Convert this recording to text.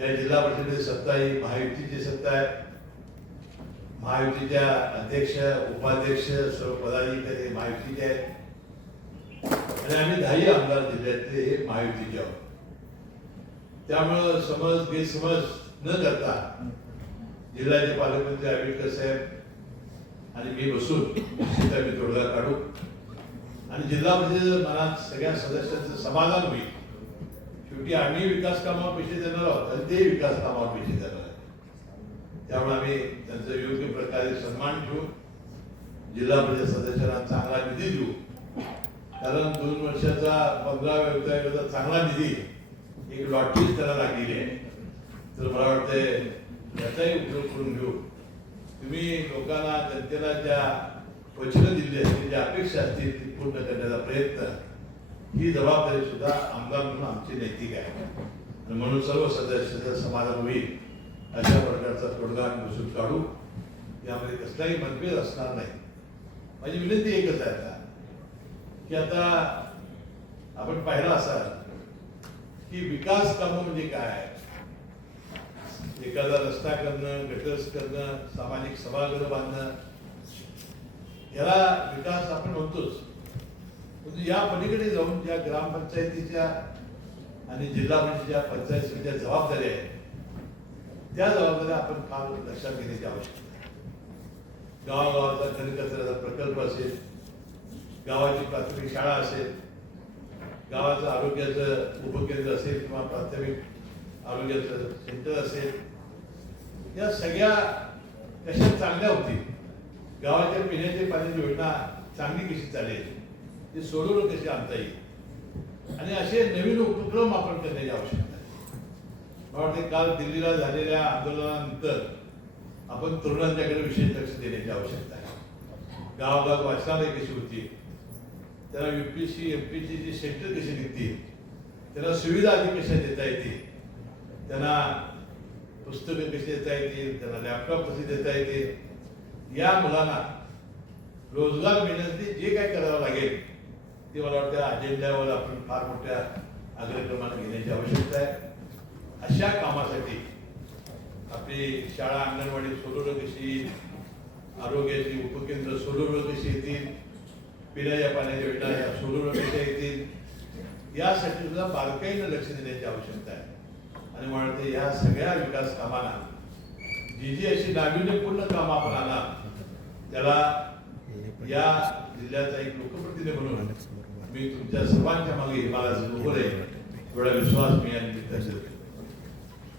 या जिल्हा परिषदेची सत्ता ही महायुतीची सत्ता आहे. महायुतीच्या अध्यक्ष उपाध्यक्ष सर्व पदाधिकारी महायुतीचे आहेत आणि आम्ही 10 आमदार जिल्ह्यातले हे महायुतीचे आहोत. त्यामुळं समज गैरसमज न करता जिल्ह्याचे पालकमंत्री आंबेडकर साहेब आणि मी बसून निश्चित आम्ही तोडगा काढू आणि जिल्हा परिषद मनात सगळ्या सदस्यांचं समाधान होईल. शेवटी आम्ही विकास कामावर पैसे देणार आहोत आणि ते विकास कामावर पैसे देणार आहेत. त्यामुळे आम्ही त्यांचा योग्य प्रकारे सन्मान ठेवू, जिल्हा परिषद सदस्यांना चांगला निधी देऊ. कारण 2 वर्षाचा 15 व्यवसायाचा चांगला निधी एक लॉटरीच त्याला लागलेली आहे. तर मला वाटतंय याचाही उपयोग करून घेऊ. तुम्ही लोकांना जनतेला ज्या वचनं दिली असतील, ज्या अपेक्षा असतील ती पूर्ण करण्याचा प्रयत्न, ही जबाबदारी सुद्धा आमदार म्हणून आमची नैतिक आहे आणि म्हणून सर्व सदस्यांचं समाधान होईल अशा प्रकारचा तोडगा आम्ही बसून काढू. यामध्ये कसलाही मतभेद असणार नाही. माझी विनंती एकच आहे आता की आता आपण पाहिलं असाल की विकास कामं म्हणजे काय. एखादा रस्ता करणं, गटर्स करणं, सामाजिक सभागृह बांधणं, याला विकास आपण म्हणतोच. परंतु या पलीकडे जाऊन ज्या ग्रामपंचायतीच्या आणि जिल्हा परिषदेच्या पंचायत समितीच्या जबाबदाऱ्या आहेत, त्या जबाबदाऱ्या आपण फार लक्षात घेण्याची आवश्यकता आहे. गावागावाचा घनकचऱ्याचा प्रकल्प असेल, गावाची प्राथमिक शाळा असेल, गावाचं आरोग्याचं उपकेंद्र असेल किंवा प्राथमिक आरोग्याचं सेंटर असेल, या सगळ्या कशा चांगल्या होतील, गावाच्या पिण्याच्या पाण्याची योजना चांगली कशी चालेल, ती सोडवणूक कशी आणता येईल आणि असे नवीन उपक्रम आपण करण्याची आवश्यकता आहे. मला वाटते काल दिल्लीला झालेल्या आंदोलनानंतर आपण तरुणांच्याकडे विशेष लक्ष देण्याची आवश्यकता आहे. गावोगाव वाचनालय कशी होती, त्यांना UPSC MPSC ची सेंटर कशी निघतील, त्यांना सुविधा आधी कशा देता येतील, त्यांना पुस्तकं कशी देता येतील, त्यांना लॅपटॉप कसे देता येतील, या मुलांना रोजगार मिळण्यासाठी जे काय करावं लागेल ते मला वाटतं अजेंड्यावर आपण फार मोठ्या अग्रक्रमाने घेण्याची आवश्यकता आहे. अशा कामासाठी आपली शाळा अंगणवाडी सोडवणं कशी, आरोग्याची उपकेंद्र सोडवणं कशी येतील, पिण्याच्या पाण्याच्या योजना या सोडवणं कशा येतील, यासाठी सुद्धा बारकाईनं लक्ष देण्याची आवश्यकता आहे. आणि मला वाटतं या सगळ्या विकास कामांना जी अशी नाविन्यपूर्ण कामं आपण आणणार, त्याला या जिल्ह्याचा एक लोकप्रतिनिधी म्हणून मी तुमच्या सर्वांच्या मागे मला उभं राहील, एवढा विश्वास मी आणि